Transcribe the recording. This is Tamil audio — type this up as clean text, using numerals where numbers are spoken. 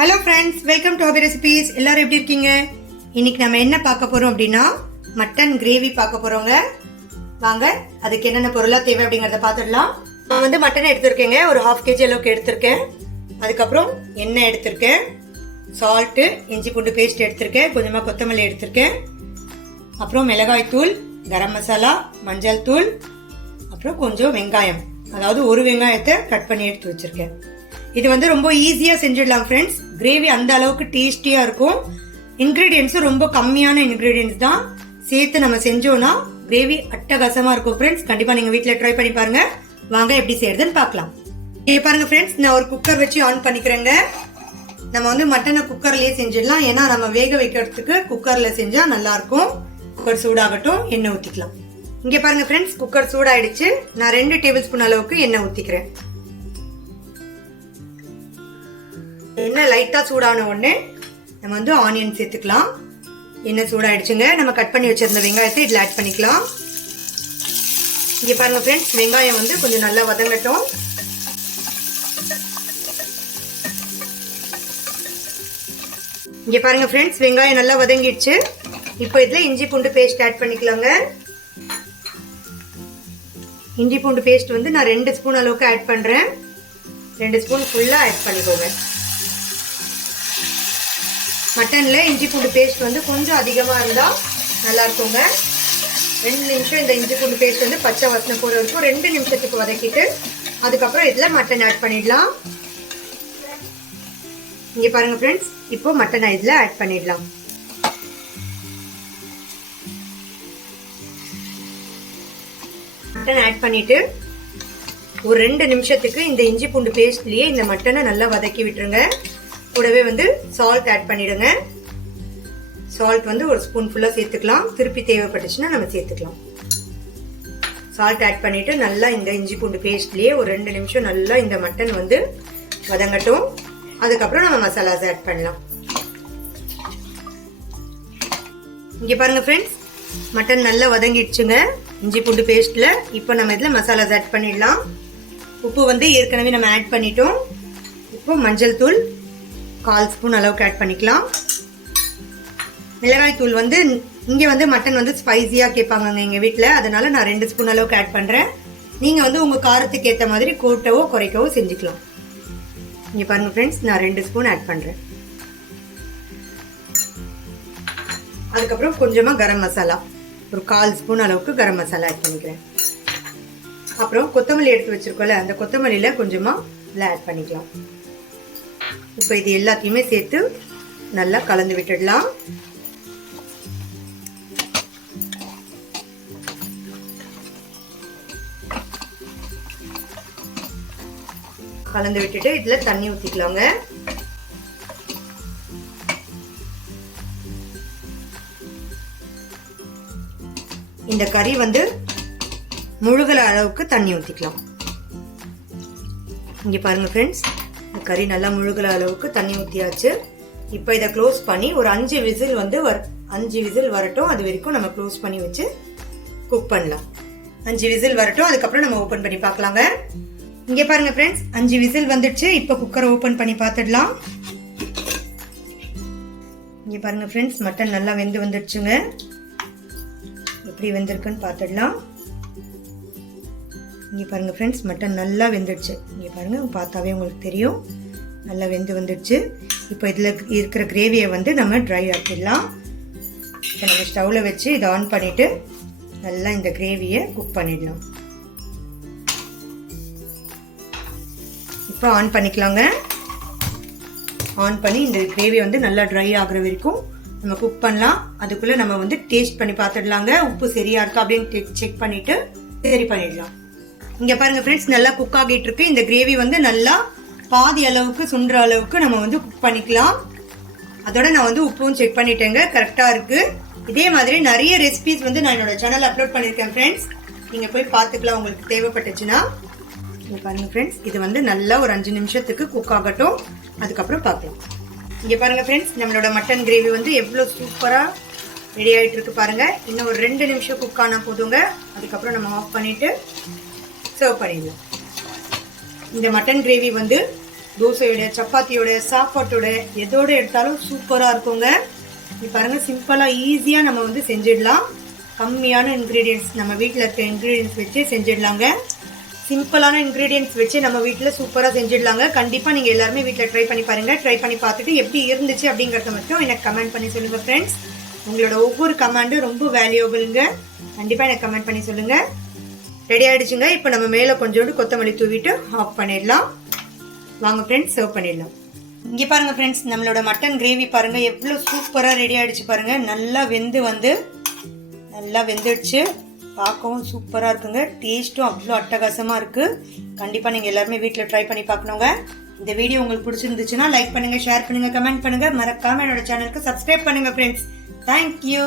Hello friends, welcome to hobby recipes. எல்லாரும் எப்படி இருக்கீங்க? இன்னைக்கு நம்ம என்ன பார்க்க போறோம் அப்படின்னா மட்டன் கிரேவி பார்க்க போறோங்க. வாங்க அதுக்கு என்னென்ன பொருளாக தேவை அப்படிங்கறத பார்த்துடலாம். நான் வந்து மட்டன் எடுத்திருக்கேங்க, ஒரு 1/2 kg அளவுக்கு எடுத்திருக்கேன். அதுக்கப்புறம் எண்ணெய் எடுத்திருக்கேன், சால்ட்டு, இஞ்சி பூண்டு பேஸ்ட் எடுத்திருக்கேன், கொஞ்சமாக கொத்தமல்லி எடுத்திருக்கேன், அப்புறம் மிளகாய் தூள், கரம் மசாலா, மஞ்சள் தூள், அப்புறம் கொஞ்சம் வெங்காயம், அதாவது ஒரு வெங்காயத்தை கட் பண்ணி எடுத்து வச்சிருக்கேன். இது வந்து ரொம்ப ஈஸியா செஞ்சிடலாம் ஃப்ரெண்ட்ஸ். கிரேவி அந்த அளவுக்கு டேஸ்டியா இருக்கும். இன்கிரீடியன்ஸும் ரொம்ப கம்மியான இன்கிரீடியன்ஸ் தான் சேர்த்து நம்ம செஞ்சோம்னா கிரேவி அட்டகாசமா இருக்கும் ஃப்ரெண்ட்ஸ். கண்டிப்பா நீங்க வீட்ல ட்ரை பண்ணி பாருங்க. வாங்க எப்படி செய்யறதுன்னு பார்க்கலாம். பாருங்க ஃப்ரெண்ட்ஸ், நான் ஒரு குக்கர் வச்சு ஆன் பண்ணிக்கிறேங்க. நம்ம வந்து மட்டனை குக்கர்லயே செஞ்சிடலாம். ஏன்னா நம்ம வேக வைக்கிறதுக்கு குக்கர்ல செஞ்சா நல்லா இருக்கும். குக்கர் சூடாகட்டும், எண்ணெய் ஊத்திக்கலாம். இங்க பாருங்க ஃப்ரெண்ட்ஸ், குக்கர் சூடாயிடுச்சு. நான் 2 டேபிள் ஸ்பூன் அளவுக்கு எண்ணெய் ஊத்திக்கிறேன். எண்ணெய் லைட்டா சூடான உடனே நம்ம வந்து ஆனியன் சேர்த்துக்கலாம். எண்ணெய் சூடாயிடுச்சுங்க. நம்ம கட் பண்ணி வச்சிருந்த வெங்காயத்தை இதுல ஆட் பண்ணிக்கலாம். இங்க பாருங்க ஃப்ரெண்ட்ஸ், வெங்காயம் வந்து கொஞ்சம் நல்லா வதங்கட்டும். இங்க பாருங்க ஃப்ரெண்ட்ஸ், வெங்காயம் நல்லா வதங்கிடுச்சு. இப்போ இதுல இஞ்சி பூண்டு பேஸ்ட் ஆட் பண்ணிக்கலாங்க. இஞ்சி பூண்டு பேஸ்ட் வந்து நான் 2 ஸ்பூன் அளவுக்கு ஆட் பண்றேன். 2 ஸ்பூன் ஃபுல்லா ஆட் பண்ணிக்கோங்க. மட்டன்ல இஞ்சி பூண்டு பேஸ்ட் வந்து கொஞ்சம் அதிகமா இருந்தா நல்லா இருக்குங்க. 2 நிமிஷம் இந்த இஞ்சி பூண்டு பேஸ்ட் வந்து பச்சை வாசனை போற வரைக்கும் 2 நிமிஷத்துக்கு வதக்கிட்டு அதுக்கப்புறம் இதுல மட்டன் ஆட் பண்ணிடலாம். இங்க பாருங்க ஃப்ரெண்ட்ஸ், இப்போ மட்டன் இதுல ஆட் பண்ணிடலாம். மட்டன் ஆட் பண்ணிட்டு ஒரு 2 நிமிஷத்துக்கு இந்த இஞ்சி பூண்டு பேஸ்ட்லயே இந்த மட்டனை நல்லா வதக்கி விட்டுருங்க. கூடவே வந்து சால்ட் ஆட் பண்ணிடுங்க. சால்ட் வந்து ஒரு ஸ்பூன் ஃபுல்லா சேர்த்துக்கலாம். திருப்பி தேவைப்பட்டுச்சுன்னா நம்ம சேர்த்துக்கலாம். சால்ட் ஆட் பண்ணிட்டு நல்லா இந்த இஞ்சி பூண்டு பேஸ்ட்லயே ஒரு 2 நிமிஷம் நல்லா இந்த மட்டன் வந்து வதங்கட்டும். அதுக்கப்புறம் நம்ம மசாலாஸ் ஆட் பண்ணலாம். இங்க பாருங்க ஃப்ரெண்ட்ஸ், மட்டன் நல்லா வதங்கிடுச்சுங்க இஞ்சி பூண்டு பேஸ்ட்ல. இப்போ நம்ம இதுல மசாலாஸ் ஆட் பண்ணிடலாம். உப்பு வந்து ஏற்கனவே நம்ம ஆட் பண்ணிட்டோம். இப்போ மஞ்சள் தூள் 1/4 ஸ்பூன் அளவுக்கு ஆட் பண்ணிக்கலாம். மிளகாய் தூள் வந்து இங்க வந்து மட்டன் வந்து ஸ்பைசியா கேட்பாங்க எங்க வீட்டுல, அதனால நான் 2 ஸ்பூன் அளவுக்கு ஆட் பண்றேன். நீங்க வந்து உங்க காரத்துக்கு ஏற்ற மாதிரி கூட்டவோ குறைக்கவோ செஞ்சுக்கலாம். இங்க பாருங்க ஃப்ரெண்ட்ஸ், நான் 2 ஸ்பூன் ஆட் பண்றேன். அதுக்கப்புறம் கொஞ்சமா கரம் மசாலா, ஒரு 1/4 ஸ்பூன் அளவுக்கு கரம் மசாலா ஆட் பண்ணிக்கிறேன். அப்புறம் கொத்தமல்லி எடுத்து வச்சிருக்கோம்ல, அந்த கொத்தமல்லியில கொஞ்சமா ஆட் பண்ணிக்கலாம். இப்போ இது எல்லாத்தையுமே சேர்த்து நல்லா கலந்து விட்டுடலாம். கலந்து விட்டுட்டு இதுல தண்ணி ஊத்திக்கலாங்க. இந்த கறி வந்து முழுகிற அளவுக்கு தண்ணி ஊத்திக்கலாம். இங்க பாருங்க ஃப்ரெண்ட்ஸ், கறி நல்லா முழுகிற அளவுக்கு தண்ணி ஊத்தியாச்சு. இப்போ இதை க்ளோஸ் பண்ணி ஒரு 5 விசில் வந்து 5 விசில் வரட்டும். அது வரைக்கும் நம்ம க்ளோஸ் பண்ணி வச்சு குக் பண்ணலாம். 5 விசில் வரட்டும், அதுக்கப்புறம் நம்ம ஓபன் பண்ணி பார்க்கலாங்க. இங்க பாருங்க ஃப்ரெண்ட்ஸ், 5 விசில் வந்துடுச்சு. இப்போ குக்கரை ஓபன் பண்ணி பார்த்துடலாம். இங்க பாருங்க ஃப்ரெண்ட்ஸ், மட்டன் நல்லா வெந்து வந்துடுச்சுங்க. எப்படி வெந்திருக்குன்னு பார்த்துடலாம். இங்கே பாருங்கள் ஃப்ரெண்ட்ஸ், மட்டன் நல்லா வெந்துடுச்சு. இங்கே பாருங்கள், பார்த்தாவே உங்களுக்கு தெரியும் நல்லா வெந்து வந்துடுச்சு. இப்போ இதில் இருக்கிற கிரேவியை வந்து நம்ம ட்ரை ஆக்கிடலாம். இப்போ நம்ம ஸ்டவ்வில் வச்சு இதை ஆன் பண்ணிவிட்டு நல்லா இந்த கிரேவியை குக் பண்ணிடலாம். இப்போ ஆன் பண்ணிக்கலாங்க. ஆன் பண்ணி இந்த கிரேவி வந்து நல்லா ட்ரை ஆகுற வரைக்கும் நம்ம குக் பண்ணலாம். அதுக்குள்ளே நம்ம வந்து டேஸ்ட் பண்ணி பார்த்துடலாங்க. உப்பு சரியா இருக்கா அப்படின்னு செக் பண்ணிவிட்டு சரி பண்ணிடலாம். இங்க பாருங்க ஃப்ரெண்ட்ஸ், நல்லா குக் ஆகிட்டு இருக்கு. இந்த கிரேவி வந்து நல்லா பாதி அளவுக்கு சுண்டுற அளவுக்கு நம்ம வந்து குக் பண்ணிக்கலாம். அதோட நான் வந்து உப்பும் செக் பண்ணிட்டேங்க, கரெக்டா இருக்கு. இதே மாதிரி நிறைய ரெசிபிஸ் வந்து நான் என்னோட சேனல் அப்லோட் பண்ணிருக்கேன் ஃப்ரெண்ட்ஸ். நீங்க போய் பார்த்துக்கலாம் உங்களுக்கு தேவைப்பட்டுச்சுன்னா. இங்க பாருங்க ஃப்ரெண்ட்ஸ், இது வந்து நல்லா ஒரு 5 நிமிஷத்துக்கு குக் ஆகட்டும். அதுக்கப்புறம் பார்க்கலாம். இங்க பாருங்க ஃப்ரெண்ட்ஸ், நம்மளோட மட்டன் கிரேவி வந்து எவ்வளவு சூப்பரா ரெடி ஆயிட்டு இருக்கு பாருங்க. இன்னும் ஒரு 2 நிமிஷம் குக் ஆனா போதுங்க. அதுக்கப்புறம் நம்ம ஆஃப் பண்ணிட்டு சர்வ் பண்ணிடலாம். இந்த மட்டன் கிரேவி வந்து தோசையோட, சப்பாத்தியோட, சாப்பாட்டோட எதோட எடுத்தாலும் சூப்பராக இருக்குங்க. இது பாருங்கள், சிம்பிளாக ஈஸியாக நம்ம வந்து செஞ்சிடலாம். கம்மியான இன்க்ரீடியன்ட்ஸ், நம்ம வீட்டில் இருக்க இன்க்ரீடியன்ட்ஸ் வச்சு செஞ்சிடலாங்க. சிம்பிளான இன்க்ரீடியன்ட்ஸ் வச்சு நம்ம வீட்டில் சூப்பராக செஞ்சிடலாங்க. கண்டிப்பாக நீங்கள் எல்லாருமே வீட்டில் ட்ரை பண்ணி பாருங்கள். ட்ரை பண்ணி பார்த்துட்டு எப்படி இருந்துச்சு அப்படிங்கிறத மட்டும் எனக்கு கமெண்ட் பண்ணி சொல்லுங்கள் ஃப்ரெண்ட்ஸ். உங்களோட ஒவ்வொரு கமெண்டும் ரொம்ப வேல்யூபிளுங்க. கண்டிப்பாக எனக்கு கமெண்ட் பண்ணி சொல்லுங்கள். ரெடி ஆகிடுச்சுங்க. இப்போ நம்ம மேலே கொஞ்சோண்டு கொத்தமல்லி தூவிட்டு ஆஃப் பண்ணிடலாம். வாங்க ஃப்ரெண்ட்ஸ், சர்வ் பண்ணிடலாம். இங்கே பாருங்கள் ஃப்ரெண்ட்ஸ், நம்மளோட மட்டன் கிரேவி பாருங்கள் எவ்வளோ சூப்பராக ரெடி ஆகிடுச்சு பாருங்கள். நல்லா வெந்துடுச்சு. பார்க்கவும் சூப்பராக இருக்குங்க. டேஸ்ட்டும் அவ்வளோ அட்டகாசமாக இருக்குது. கண்டிப்பாக நீங்கள் எல்லாருமே வீட்டில் ட்ரை பண்ணி பார்க்கணுங்க. இந்த வீடியோ உங்களுக்கு பிடிச்சிருந்துச்சுன்னா லைக் பண்ணுங்கள், ஷேர் பண்ணுங்கள், கமெண்ட் பண்ணுங்கள். மறக்காமல் என்னோட சேனலுக்கு சப்ஸ்கிரைப் பண்ணுங்கள் ஃப்ரெண்ட்ஸ். தேங்க்யூ.